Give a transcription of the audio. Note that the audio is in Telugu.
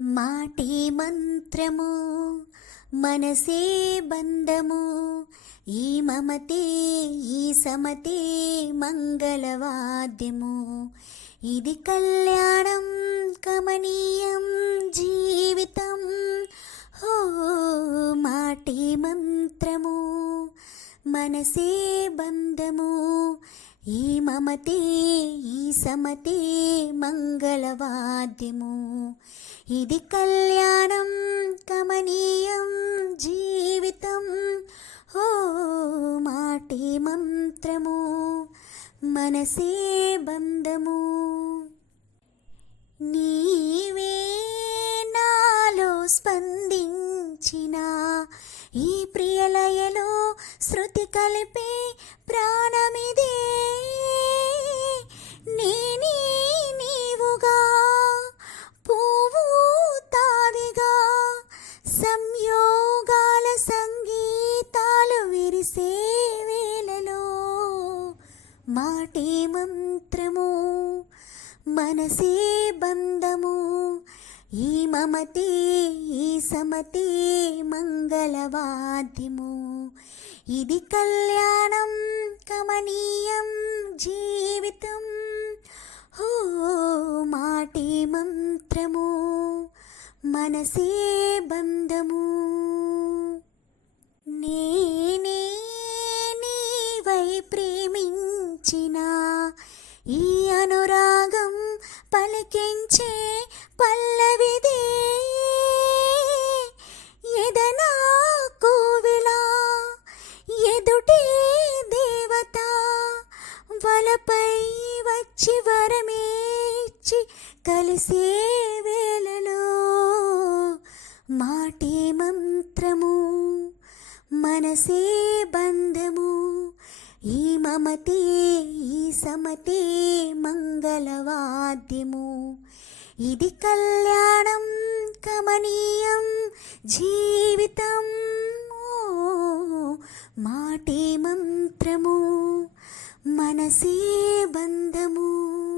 మాటే మంత్రము మనసే బంధము ఈ మమతే ఈ సమతే మంగళవాద్యము. ఇది కళ్యాణం కమనీయం జీవితం. హో మాటే మంత్రము మనసే బంధము ఈ మమతే ఈ సమతే మంగళవాద్యము. ఇది కళ్యాణం కమనీయం జీవితం. ఓ మాటి మంత్రము మనసే బంధము. నీవే నాలో స్పందించిన ఈ ప్రియల శృతి కలిపే ప్రాణమిదే. నేనే నీవుగా పువ్వు తావిగా సంయోగాల సంగీతాలు విరిసే వేళలో మాటే మంత్రము. మనసే బంధ ఈ మమతే ఈ సమతే మంగళవాద్యము ఇది కళ్యాణం కమనీయం జీవితం. హో మాటే మంత్రము మనసే బంధము. నేనే నీవై ప్రేమించిన ఈ అనురాగం పలికించే పల్లవిదే ఎదనా కోవిలా ఎదుటే దేవత వలపై వచ్చి వరమేచ్చి కలిసే వేళలో మాటే మంత్రము మనసే బంధము ఈ మమతే ఈ సమతే మంగళవాద్యము. ఇది కళ్యాణం కమనీయం జీవితం. మాటే మంత్రము మనసే బంధము.